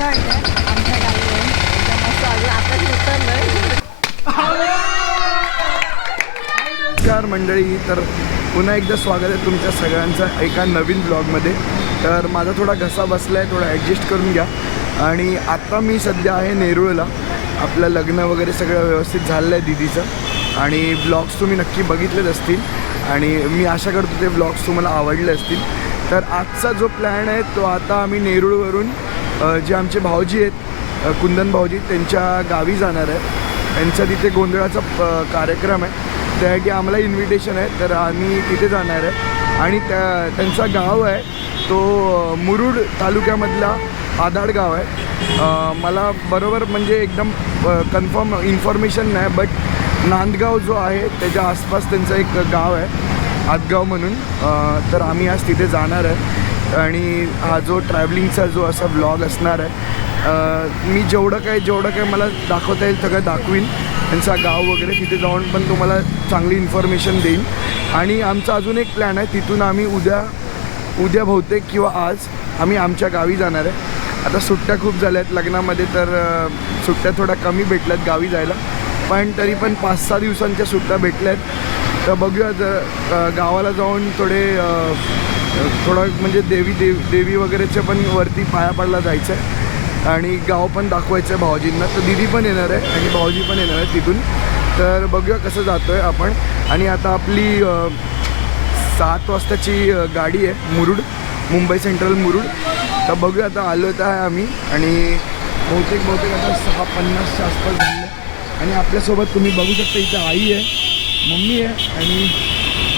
कसं वाटतंय आमच्या एकदम मस्त आताच उतरलोय नमस्कार मंडळी तर पुन्हा एकदा स्वागत आहे तुमच्या सगळ्यांचं एका नवीन ब्लॉगमध्ये. तर माझा थोडा घसा बसला आहे थोडा ॲडजस्ट करून घ्या. आणि आत्ता मी सध्या आहे नेरुळला. आपलं लग्न वगैरे सगळं व्यवस्थित झालं आहे दिदीचं. आणि ब्लॉग्स तुम्ही नक्की बघितलेच असतील. आणि मी आशा करतो ते ब्लॉग्स तुम्हाला आवडले असतील. तर आजचा जो प्लॅन आहे तो आता आम्ही नेरुळवरून जे आमचे भाऊजी आहेत कुंदन भाऊजी त्यांच्या गावी जाणार आहे त्यांचा तिथे गोंधळाचा प- कार्यक्रम आहे. त्यासाठी आम्हाला इन्व्हिटेशन आहे तर आम्ही तिथे जाणार आहे. आणि त्या त्यांचा गाव आहे तो मुरुड तालुक्यामधला आदाड गाव आहे. मला बरोबर म्हणजे एकदम कन्फर्म इन्फॉर्मेशन नाही बट नांदगाव जो आहे त्याच्या आसपास त्यांचं एक गाव आहे आदगाव म्हणून. तर आम्ही आज तिथे जाणार आहे. आणि हा जो ट्रॅव्हलिंगचा जो असा ब्लॉग असणार आहे मी जेवढं काय जेवढं काय मला दाखवता येईल सगळं दाखवीन. त्यांचा गाव वगैरे तिथे जाऊन पण तुम्हाला चांगली इन्फॉर्मेशन देईन. आणि आमचा अजून एक प्लॅन आहे तिथून आम्ही उद्या उद्या बहुतेक किंवा आज आम्ही आमच्या गावी जाणार आहे. आता सुट्ट्या खूप झाल्या आहेत लग्नामध्ये तर सुट्ट्या थोड्या कमी भेटल्यात गावी जायला. पण तरी पण पाच सहा दिवसांच्या सुट्ट्या भेटल्या आहेत तर बघूया जर गावाला जाऊन थोडे थोडं म्हणजे देवी देव देवी वगैरेच्या पण वरती पाया पडला जायचं आहे. आणि गाव पण दाखवायचं आहे भाऊजींना. तर दिदी पण येणार आहे आणि भाऊजी पण येणार आहे तिथून. तर बघूया कसं जातो आहे आपण. आणि आता आपली सात वाजताची गाडी आहे मुरुड मुंबई सेंट्रल मुरुड. तर बघूया आता आलो तर आहे आम्ही. आणि बहुतेक बहुतेक आता सहा पन्नासच्या आसपास झाले आणि आपल्यासोबत तुम्ही बघू शकता इथं आई आहे मम्मी आहे आणि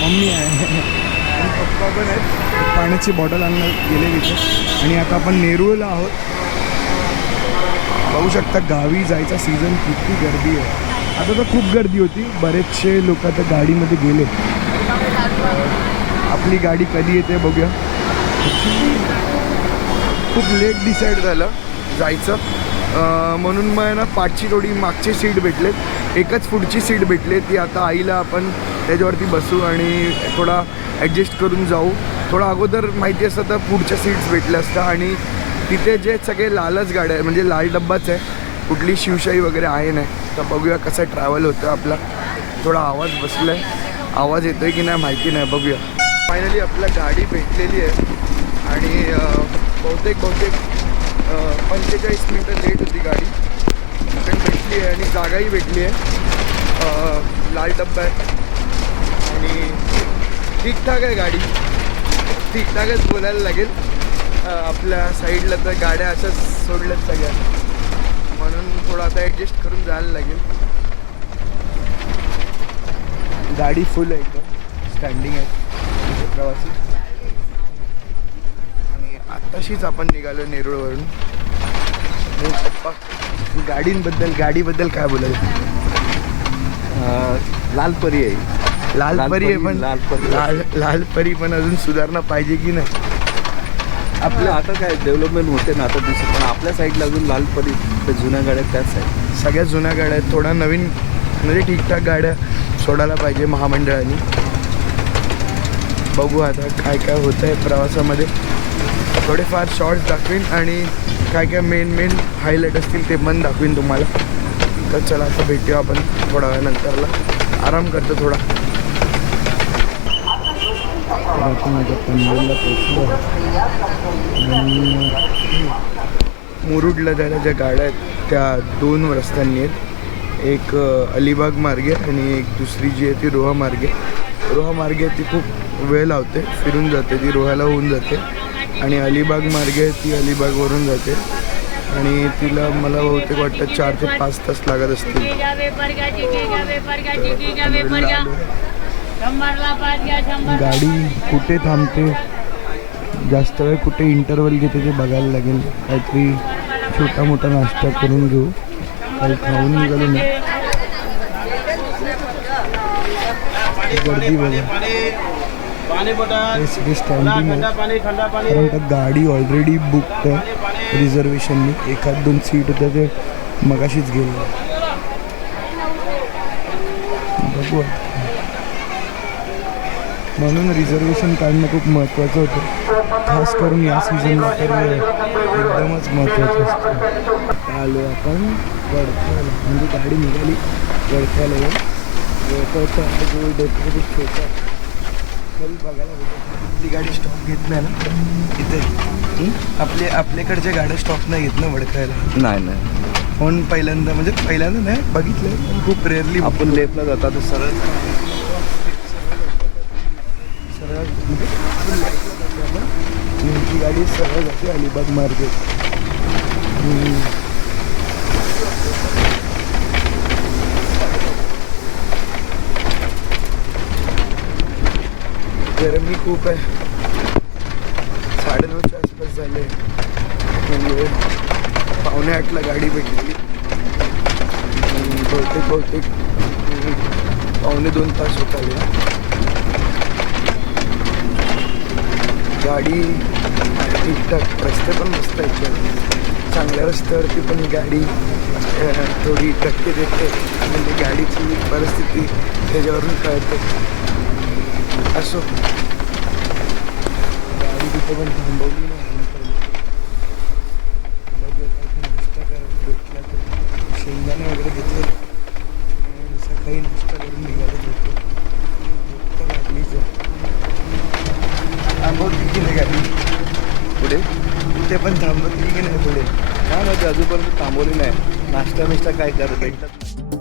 मम्मी आहे. पप्पा पण आहेत पाण्याची बॉटल आणणं गेले तिथे. आणि आता आपण नेरूळला आहोत. बघू शकता गावी जायचा सीझन किती गर्दी आहे. आता तर खूप गर्दी होती. बरेचसे लोक आता गाडीमध्ये गेले. आपली गाडी कधी येते बघूया. खूप लेट डिसाईड झालं जायचं. म्हणून मग ना पाठची थोडी मागची सीट भेटलेत. एकच पुढची सीट भेटली ती आता आईला आपण त्याच्यावरती बसू आणि थोडा ॲडजस्ट करून जाऊ. थोडा अगोदर माहिती असतं तर पुढच्या सीट्स भेटल्या असत्या आणि तिथे जे सगळे लालच गाड्या आहे म्हणजे लाल डब्बाच आहे. कुठली शिवशाही वगैरे आहे नाही. तर बघूया कसं ट्रॅव्हल होतं आपला. थोडा आवाज बसला आहे आवाज येतो आहे की नाही माहिती नाही बघूया. फायनली आपल्या गाडी भेटलेली आहे. आणि बहुतेक बहुतेक पंचेचाळीस मिनटं लेट होती गाडी. पण भेटली आहे आणि जागाही भेटली आहे. लाल डब्बा आहे. आणि ठीकठाक आहे गाडी. ठीकठाकच बोलायला लागेल. आपल्या साईडला तर गाड्या अशाच सोडल्यात सगळ्या. म्हणून थोडं आता ॲडजस्ट करून जायला लागेल. गाडी फुल आहे एकदम. स्टँडिंग आहे. तिथे प्रवासी. आणि आत्ताशीच आपण निघालो नेरूळवरून. गाडींबद्दल गाडीबद्दल काय बोलाल लाल परी आहे. लाल परी आहे पण लाल परी. लाल लाल परी पण अजून सुधारणा पाहिजे की नाही? आपलं आता काय डेव्हलपमेंट होते ना आता दिसत पण आपल्या साईडला अजून लाल परी जुन्या गाड्या त्याच आहेत. सगळ्या जुन्या गाड्या आहेत. थोडा नवीन म्हणजे ठीकठाक गाड्या सोडायला पाहिजे महामंडळाने. बघू आता काय काय होतं आहे प्रवासामध्ये. थोडेफार शॉर्ट्स दाखवीन आणि काय काय मेन मेन हायलाईट असतील ते पण दाखवीन तुम्हाला. तर चला आता भेटूया आपण थोड्या वेळानंतरला आराम करतो थोडा. पनवेलला पोचलो आणि मुरुडला जायला ज्या गाड्या आहेत त्या दोन रस्त्यांनी आहेत. एक अलिबाग मार्गे आणि एक दुसरी जी आहे ती रोहा मार्गे. रोहा मार्गे ती खूप वेळ लावते फिरून जाते ती रोहाला होऊन जाते. आणि अलिबाग मार्गे ती अलिबागवरून जाते. आणि तिला मला बहुतेक वाटतं चार ते पाच तास लागत असतील. गाडी कुठे थांबते? जास्त वेळ कुठे इंटरवल घेते ते बघायला लागेल. काहीतरी छोटा मोठा नाश्ता करून घेऊ. काही खाऊन निघालो ना गर्दी बघा. सगळे स्टँडिंग कारण का गाडी ऑलरेडी बुक आहे. रिझर्वेशननी एखाद दोन सीट होत्या ते मगाशीच गेले. बघू. म्हणून रिझर्वेशन काढणं खूप महत्त्वाचं होतं. खास करून या सीझनला तर एकदमच महत्त्वाचं असतं. आलो आपण वडख्याला म्हणजे गाडी निघाली वडख्याला येऊन. वडख्याचा जो छोटा बघायला भेटत गाडी स्टॉप घेत नाही ना? इथे. आपले आपल्याकडच्या गाड्या स्टॉप नाही घेत ना वडखायला नाही नाही. पण पहिल्यांदा म्हणजे पहिल्यांदा नाही बघितलं खूप रेअरली आपण लेफ्टला जातो तर सरळ. सरळ म्हणजे गाडी सरळ जाते अलिबाग मार्केट गरमी खूप आहे. साडेनऊच्या आसपास झाले. म्हणजे पावणे आठला गाडी भेटली. बहुतेक बहुतेक पावणे दोन तास होत आले. गाडी ठीकठाक रस्ते पण मस्त आहेत. चांगल्या रस्त्यावरती पण गाडी थोडी टक्के देते. म्हणजे गाडीची परिस्थिती त्याच्यावरून कळते. असो. पण थांबवली नाही नाश्ता करायला भेटला तर शेंगदाणे वगैरे घेतले सकाळी नाश्ता करून निघाले होतो भूक की नाही गाडी पुढे? ते पण थांबवतील की नाही पुढे? काय माहिती अजूनपर्यंत थांबवली नाही. नाश्ता बिष्टा काय करत? भेटत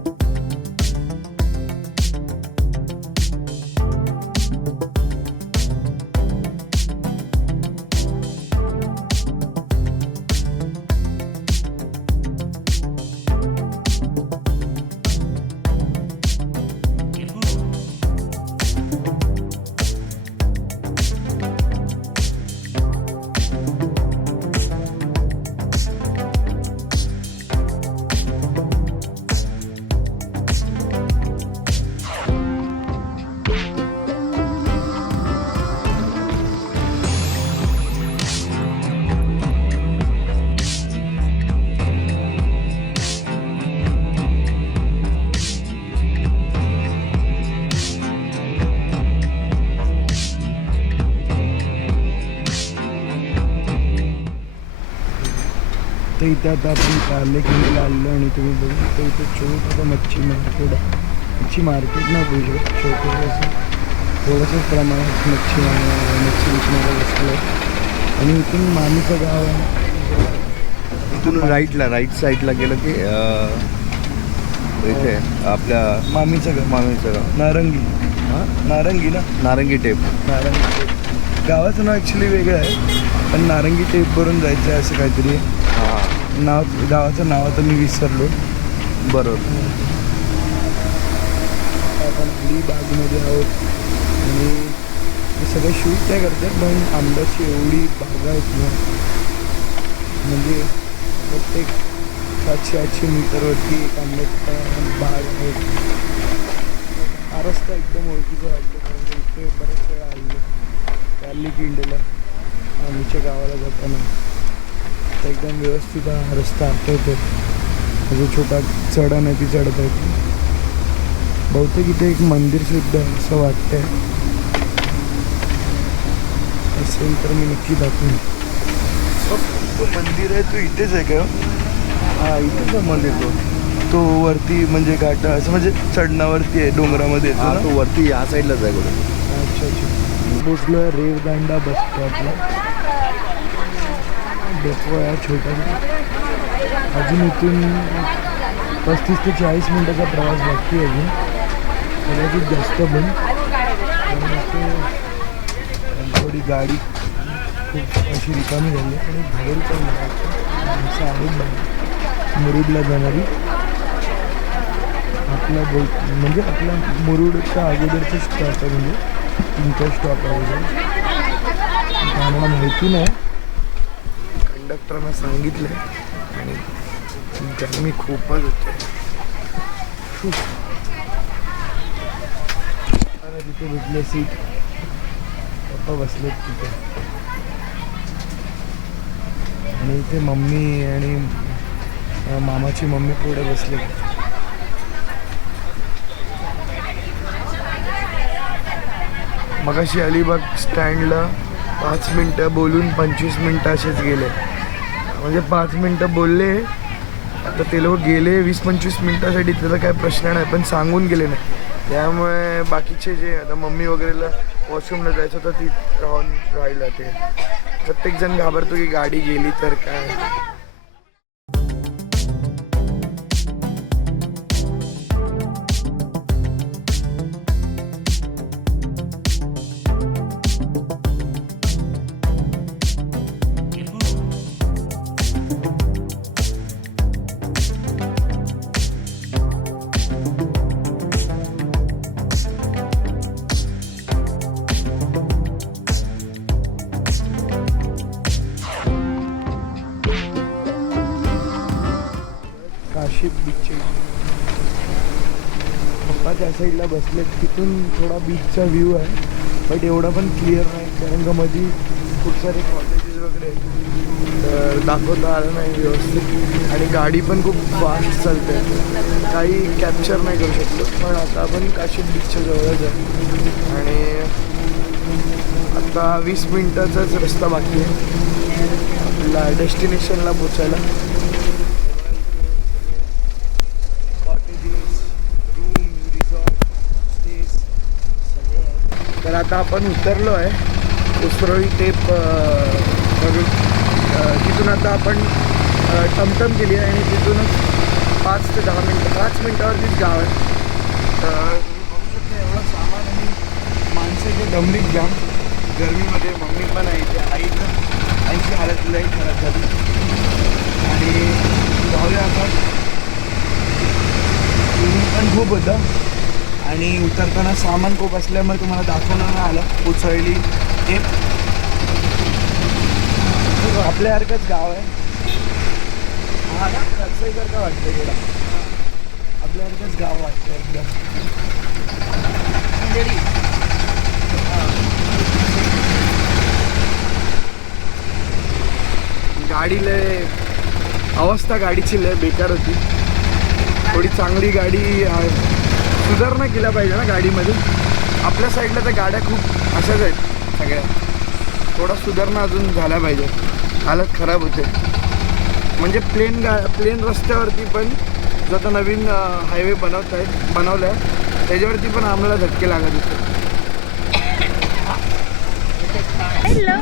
तर इथे आता आपण कारले किल्ल्याला आलेलो आणि तुम्ही बघू शकता इथे छोटंसं मच्छी मार्केट आहे मच्छी मार्केट नाही बोलू शकत छोटंसं असं थोडंसं प्रमाणात मच्छी मच्छी विकणारा बसलं आणि इथून मामीचं गाव आहे इथून राईटला राईट साईडला गेलं की इथे आपल्या मामीचं गाव। मामीचं गाव। नारंगी। हां? नारंगी ना? नारंगी टेप नारंगी टेप गावाचं नाव ॲक्च्युली वेगळं आहे पण नारंगी टेपवरून जायचं आहे असं काहीतरी नाव गावाचं नाव आता मी विसरलो. बरोबर. आपण अलिबागमध्ये आहोत. आणि सगळं शूट काय करते पण आंब्याची एवढी बागा आहेत ना म्हणजे प्रत्येक सातशे आठशे मीटरवरती एक आंब्याचा बाग आहे. हा रस्ता एकदम ओळखीचा वाटतो कारण की इथे बऱ्याच वेळा आली कार्ली किंडला आमच्या गावाला जाताना. तर एकदम व्यवस्थित हा रस्ता आठवतो जो छोटा चढण आहे ती चढता येते बहुतेक इथे एक मंदिर सुद्धा आहे असं वाटतंय. असेल तर मी नक्की दाखवेन. तो मंदिर आहे तो इथेच आहे का? हां इथेच आहे मंदिर तो. तो वरती म्हणजे घाटा असं म्हणजे चढणावरती आहे डोंगरामध्ये हा? तो वरती या साईडलाच आहे कुठे. अच्छा अच्छा. पोचलो आहे रेवदांडा बस स्टॉपला डेपो आहे छोटा. अजून इथून पस्तीस ते चाळीस मिनटाचा प्रवास बाकी आहे अजून. कदाचित जास्त पण. थोडी गाडी खूप अशी रिकामी झाली आणि बाहेर पण माणसं आहेत. मुरुडला जाणारी. आपला बोल म्हणजे आपला मुरुडच्या अगोदरचं स्टॉप आहे म्हणजे. तुमचा स्टॉप अगोदर आम्हाला माहिती नाही. कंडक्टरनं सांगितलं आणि गरमी खूपच होते. खूप तिथे भेटले सीट. पप्पा बसलेत तिथे. आणि इथे मम्मी आणि मामाची मम्मी पुढे बसले मगाशी अलिबाग स्टँडला पाच मिनटं बोलून पंचवीस मिनटं असेच गेले. म्हणजे पाच मिनटं बोलले आता ते लोक गेले वीस पंचवीस मिनटासाठी त्याचा काय प्रश्न नाही पण सांगून गेले नाही. त्यामुळे बाकीचे जे आता मम्मी वगैरेला वॉशरूमला जायचं होतं ती राहून राहिलं ते. प्रत्येकजण घाबरतो की गाडी गेली तर काय. साईडला बसलेत तिथून थोडा बीचचा व्ह्यू आहे. बट एवढा पण क्लिअर नाही कारण का मध्ये खूप सारे कॉटेजेस वगैरे आहेत. तर दाखवता आलं नाही व्यवस्थित. आणि गाडी पण खूप फास्ट चालते. काही कॅप्चर नाही करू शकलो. पण आता आपण काशी बीचच्या जवळच आहे. आणि आता वीस मिनटाचाच रस्ता बाकी आहे. आपला डेस्टिनेशनला पोचायला कॉटेजेस रूम रिसॉर्ट स्टेज सगळे आहेत तर आता आपण उतरलो आहे. उसरोळी ते अं, तिथून आता आपण टमटम केली आहे आणि तिथूनच पाच ते दहा मिनटं पाच मिनटावरतीच गाव आहे. तर बघू शकता एवढं सामान आणि माणसाची दमलीत जाम गरमीमध्ये मम्मी पण आहे ते आईचं आईची हालत लई खराब झाली. आणि जाऊया आपण. पण खूप होतं. आणि उतरताना सामान खूप असल्यामुळे तुम्हाला दाखवणं नाही आलं उचळली ते आपल्यासारखंच गाव आहे. हा का वाटतं तुला. आपल्यासारखंच गाव वाटतं एकदम. गाडी लय अवस्था गाडीची लय बेकार होती. थोडी चांगली गाडी. सुधारणा केल्या पाहिजे ना गाडीमध्ये. आपल्या साईडला तर गाड्या खूप अशाच आहेत सगळ्या. थोडा सुधारणा अजून झाल्या पाहिजे. हालत खराब होते. म्हणजे प्लेन गा प्लेन रस्त्यावरती पण जो आता नवीन हायवे बनवत आहेत बनवला आहे त्याच्यावरती पण आम्हाला धक्के लागत होते. हॅलो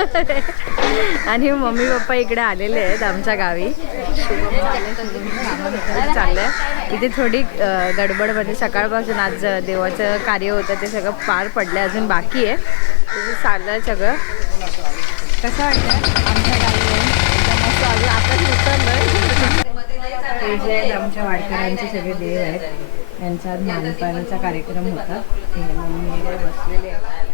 आणि हो, मम्मी पप्पा इकडे आलेले आहेत आमच्या गावी. शुभम चाललंय, इथे थोडी गडबड म्हणजे सकाळपासून आज देवाचं कार्य होतं ते सगळं पार पडलं अजून बाकी आहे. तुझं चाललंय सगळं. कसं वाटतं आमच्या गावी येऊन? आताच उतरलोय. जे आहेत आमच्या वाडकऱ्यांचे सगळे देव आहेत. यांचा आज मानपानाचा कार्यक्रम होता. बसलेले आहेत.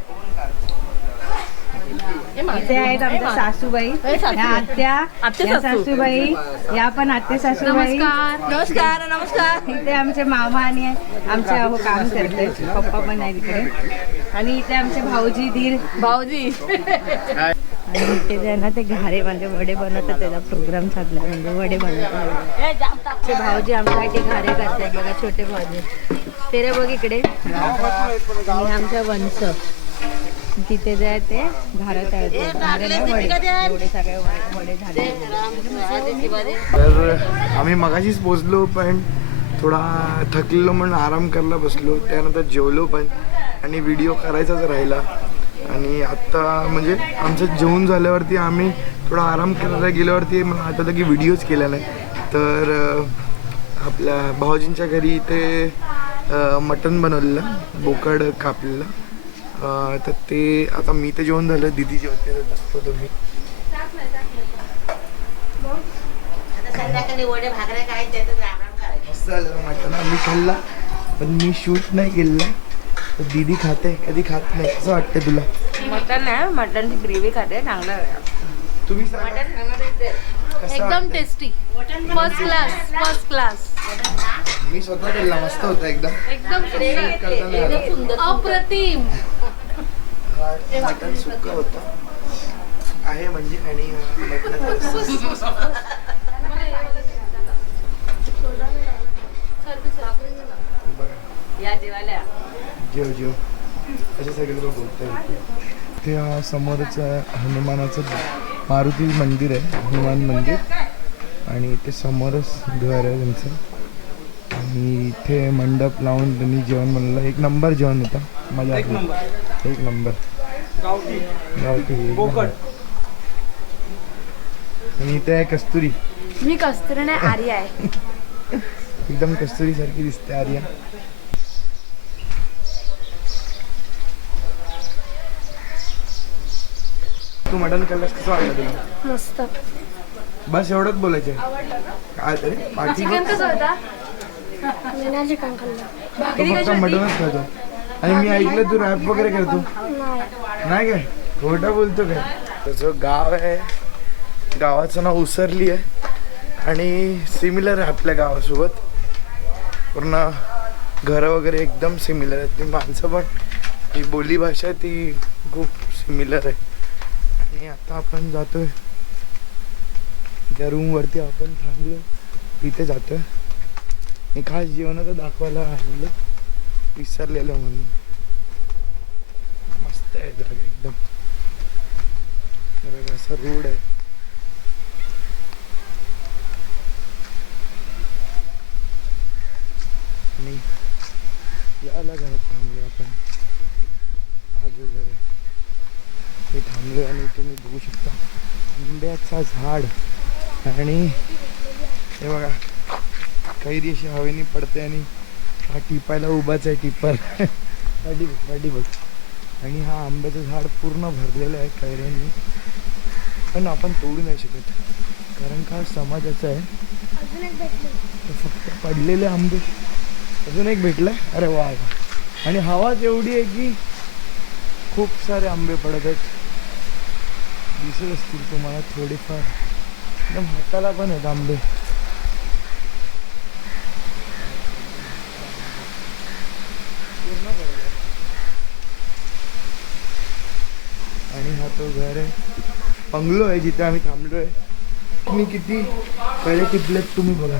इथे आहेत आमच्या सासूबाई या आत्या या सासूबाई या पण आत्या सासूबाई. नमस्कार नमस्कार इथे आमचे मामा आणि आमचे अहो काम करते पप्पा पण आहेत इकडे. आणि इथे आमचे भाऊजी धीर भाऊजी. आणि इथे जे आहे ना ते घारे म्हणजे वडे बनवतात. त्याचा प्रोग्राम चालला म्हणजे वडे बनवतात. ते भाऊजी आमच्यासाठी घारे करतात बघा छोटे भाऊजी. ते रे बघ इकडे. आणि आमचा वंश. तिथे जे आहे ते वडे झाले. तर आम्ही मगाशीच पोचलो पण थोडा थकलेलो म्हणून आराम करायला बसलो. त्यानंतर जेवलो पण आणि व्हिडिओ करायचाच राहिला. आणि आत्ता म्हणजे आमचं जेवण झाल्यावरती आम्ही थोडा आराम करायला गेल्यावरती मला आठवतं की व्हिडिओच केला नाही. तर आपल्या भाऊजींच्या घरी इथे मटण बनवलेलं बोकड कापलेलं. अं, तर ते आता मी तर जेवण झालं दिदी जेवते तर दाखवतो मी. मस्त आम्ही खाल्ला पण मी शूट नाही केलेलं तर दीदी खाते कधी खात नाही असं वाटतं तुला. मटन नाही मटनची ग्रेव्ही खाते चांगलं तुम्ही एकदम? Tasty first class first class मी स्वतः केला मस्त होता एकदम. एकदम. सुंदर. अप्रतिम. मटण होतं आहे म्हणजे आणि जेव. जेव असे सगळं बोलता ते हा समोरच हनुमानाचं मारुती मंदिर आहे हनुमान मंदिर. आणि इथे समोरच घर आहे त्यांचं. आणि इथे मंडप लावून त्यांनी जेवण बनवलं. एक नंबर जेवण होता. मजा एक नंबर. गावठी. आणि इथे आहे कस्तुरी. मी कस्तुरी नाही आर्या आहे. एकदम कस्तुरी सारखी दिसते आर्या. तू मटन खाल्लास कसं वाटलं तुला? मस्त. बस एवढंच बोलायचं काय तरी बाकी चिकन कसं होता? मटनच खातो. आणि मी ऐकलं तू रॅप वगैरे करतो? नाही काय? खोटा बोलतो काय? त्याचं गाव आहे गावाचं नाव उसरली आहे. आणि सिमिलर आहे आपल्या गावासोबत. पूर्ण घरं वगैरे एकदम सिमिलर आहेत. ती माणसं पण ही बोली भाषा ती खूप सिमिलर आहे. आणि आता आपण जातोय. त्या रूमवरती आपण थांबलो. तिथे जातोय. मी खास जेवणाचं दाखवायला आणलं विसरलेलो म्हणून. मस्त आहे जागा एकदम. असं बघा, रोड आहे. आणि याला घरात थांबलो आपण. आज वगैरे. हे थांबलो आणि तुम्ही बघू शकता. आंब्याचा झाड. आणि हे बघा कैरी अशी हवेने पडते आणि हा टिपायला उभाच आहे टिपर बघ गाडी बघ आणि हा आंब्याचं झाड पूर्ण भरलेलं आहे कैऱ्यांनी. पण आपण तोडू नाही शकत. कारण का समाजाचं आहे. फक्त पडलेले आंबे. अजून एक भेटलाय अरे वा वा. आणि हवाच एवढी आहे की खूप सारे आंबे पडत आहेत. दिसत असतील तुम्हाला थोडेफार. एकदम हाताला पण आहेत आंबे पूर्ण भरलंय. आणि हा तो घर आहे बंगलो आहे जिथे आम्ही थांबलोय. तुम्ही किती पहिले टिपलेत तुम्ही बघा.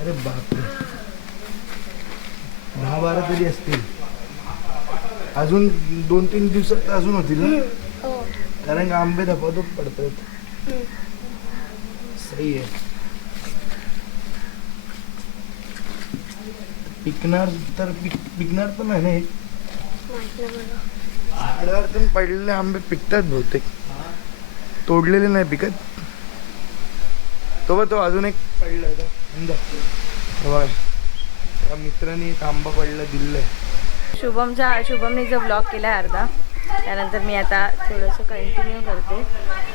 अरे बापरे. दहा बारा तरी असतील. अजून दोन तीन दिवसात अजून होतील ना? कारण का आंबे धपाधप पडतात सही आहे. पिकणार तर पिक पिकणार पण आहे ना हे झाडावरतून पडलेले आंबे पिकतात बहुतेक. तोडलेले नाही पिकत. तो बघ तो अजून एक पडला होता. त्या मित्राने एक आंबा पडला दिलेला शुभमचा शुभमने जो ब्लॉग केला आहे अर्धा त्यानंतर मी आता थोडंसं कंटिन्यू करते.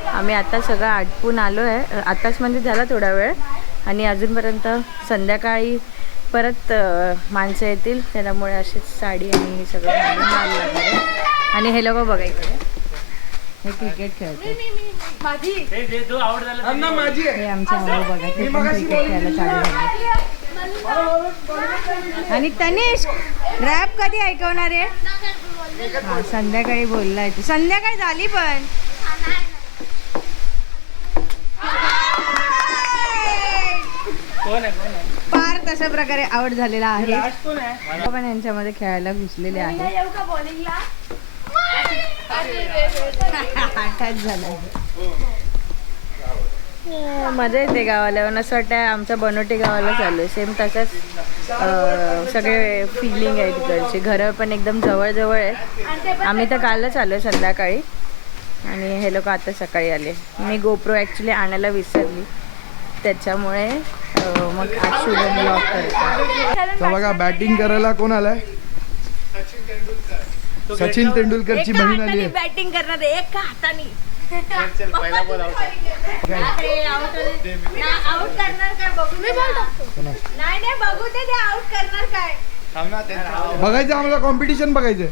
आम्ही आता सगळं आटपून आलो आहे. आताच म्हणजे झाला थोडा वेळ. आणि अजूनपर्यंत संध्याकाळी परत माणसं येतील. त्याच्यामुळे अशीच साडी आणि हे सगळं घालून लागणार आहे. आणि हे लोक बघायचे हे क्रिकेट खेळते हे आमच्या बघा ते पण क्रिकेट खेळायला चालू झाले. आणि तनिष रॅप कधी ऐकवणार आहे? हा संध्याकाळी बोललाय तू. संध्याकाळी झाली पण. फार तशा प्रकारे आवड झालेला आहे. पण यांच्यामध्ये खेळायला घुसलेले आहे. हो, मजा येते गावाला. असं वाटतं आमच्या बनोटी गावाला चालू आहे. सेम तसंच सगळे फिलिंग आहे तिकडचे घरं पण एकदम जवळजवळ आहे आम्ही तर कालच आलो संध्याकाळी. आणि हे लोक आता सकाळी आले. मी गोप्रो ॲक्च्युली आणायला विसरली. त्याच्यामुळे मग आज शुभम ब्लॉग करते बघा बॅटिंग करायला कोण आलाय? सचिन तेंडुलकरची बहीण आली आहे. बॅटिंग करणार आहे एका हाताने. आउट करणार काय? बघू दे ना. नाही नाही बघू दे ते आउट करणार काय? बघायचं आम्हाला कॉम्पिटिशन बघायचं.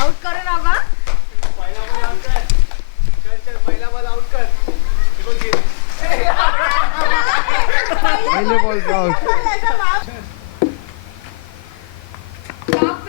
आउट करू नका पहिले बॉल आउट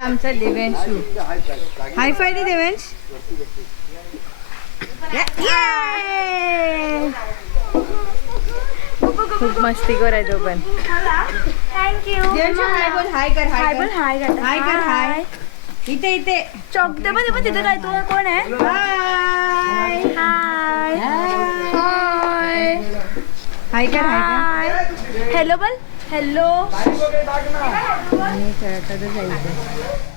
आमचा देवेंशू हाय फाय दे देवेंश! खूप मस्ती करायचो पण. हाय हाय कर हाय पण हाय. हाय कर. हाय इथे इथे. चॉक दे पण तिथे काय? तू कोण आहे? हाय हाय हाय हाय कर हाय हाय हॅलो बल हॅलो. खेळतात जायचं.